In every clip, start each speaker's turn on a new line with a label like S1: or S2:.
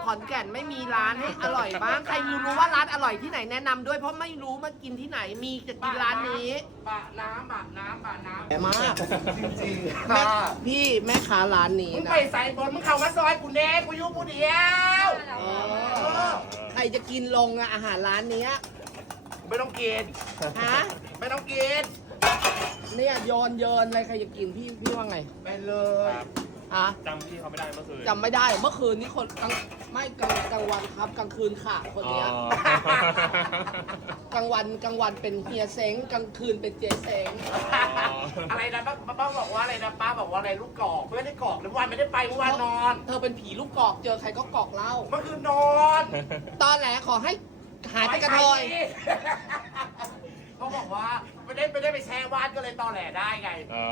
S1: ขอนแก่นไม่มีร้านให้อร่อยบ้างใครรู้ว่าร้านอร่อยที่ไหนแนะนำด้วยเพราะไม่รู้มากินที่ไหนมีจะกินร้านนี้
S2: บะน้ำ
S1: แย่มาก
S2: จริงๆ
S1: แม่
S2: ค่ะ
S1: พี่แม่ค้าร้านนี้
S2: มึง
S1: นะ
S2: ไปใส่บนมึงเข้ามาซอยกูเน่กูอยู่กูเดียว
S1: ใครจะกินลงอะอาหารร้านเนี้ย
S2: ไม่ต้องกิน
S1: ฮะ
S2: ไม่ต้องกิน
S1: เนี่ยโยนอะไรใครจะกินพี่ว่าไง
S2: ไปเลย
S1: ฮะ
S3: จำพี่เขาไม่ได้เมื่อคืน
S1: จำไม่ได้เมื่อคืนนี้คนไม่กลางวันครับกลางคืนค่ะคนเนี้ย กลางวันเป็นเฮียเซ้งกลางคืนเป็นเจเซ้ง
S2: อะไรนะป้าบอกว่าอะไรนะป้าบอกว่าอะไรลูกกอกไม่ได้กอกเมื่อวานไม่ได้ไปเมื่อวานนอน
S1: เธอเป็นผีลูกกอกเจอใครก็กอกเล่า
S2: เมื่อคืนนอน
S1: ตอนแหลขอให้หายไปกระเทย
S2: เขาบอกว่าไม่ได้ไปแช่ว่านก็เลยตอแหลได้ไง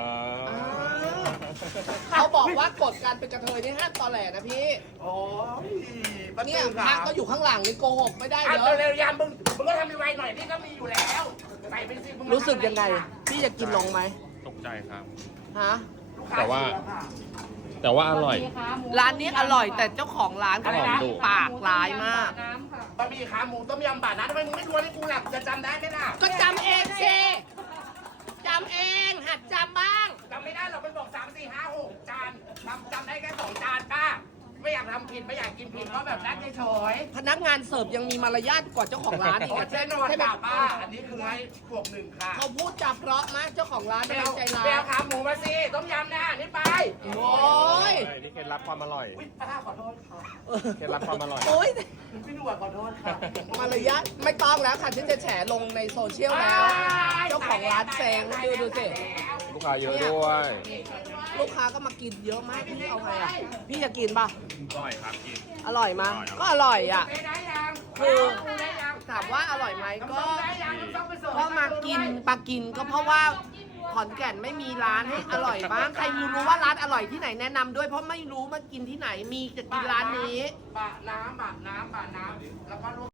S1: เขาบอกว่ากฎการเป็นกระเทยนี่ห้ามตอแหลนะพี่
S2: โอ้ย
S1: เนี่ยพระก็อยู่ข้างหลังนี่โกหกไม่ได้
S2: อ่ะ
S1: เด้อ
S2: เร็วๆยามมึงก็ทำไวๆหน่อยนี่ก็มีอยู่แล้วใส่ไปสิมึง
S1: รู้สึกยังไง พี่จะกินลงไหม
S3: ตกใจครับ
S1: ฮะ
S3: แต่ว่า แต่ว่าอร่อย
S1: ร้านนี้อร่อยแต่เจ้าของร้านเขา
S3: อะไรนะ
S1: ปากร้ายมาก
S2: บะหมี่ขาหมูต้มยำบาดนะทำไมมึงไม่ชวนให้กูหลับจะจำได้ไหมล่ะ
S1: ก็จำเองสิจำเองหัดจำบ้าง
S2: จำไม่ได้หรอกมันบอก3 4 5 6จานจำได้แค่2จานป้าไม่อยากทำผิดไม่อยากกินผิดเพราะแบบนั้นเฉย
S1: พนักงานเสิร์ฟยังมีมารยาทกว่าเจ้าของร้าน
S2: ๆ
S1: อีก
S2: โอ้แน่นอน
S1: ใช่ไหม
S2: ค่ะป้าอันนี้คือให้บวก1ค่ะ
S1: เขาพูดจับเพราะมากเจ้าของร้าน
S2: ไป
S1: เป็น
S2: เอา
S1: ใจร้า
S2: ไปเอา
S1: ย
S2: ขาหมูมาสิต้มยำนะนี่ไป
S1: โอ้ย
S3: นี่เคล็ดลับความอร่อย
S2: อุ้ยป้าขอโทษค่ะ
S3: เคล็ดลับความอร่อย
S1: โอ้ย
S2: พี่หนวดขอโทษค่ะ
S1: มารยาทไม่ต้องแล้วค่ะฉันจะแฉลงในโซเชียลแล้ว เจ้าของร้านเซ็งดูสิ
S3: ลูกค้าเยอะด้วย
S1: ลูกค้าก็มากินเยอะมากพี่เอาไงอ่ะพี่จะกินป่ะ
S3: อร่อยครับกิน
S1: อร่อยมั้ยก็อร่อยอ่ะ
S2: ได้ยัง
S1: คือ
S2: ได้ยัง
S1: ถามว่าอร่อยไหมก็
S2: ได้ยังต้องไปเสิร์ฟ
S1: ก็มากินก็เพราะว่าขอนแก่นไม่มีร้านให้อร่อยบ้างใครรู้ว่าร้านอร่อยที่ไหนแนะนำด้วยเพราะไม่รู้มากินที่ไหนมีจะกินร้านนี้
S2: บะน้ำแล้วก็ลวก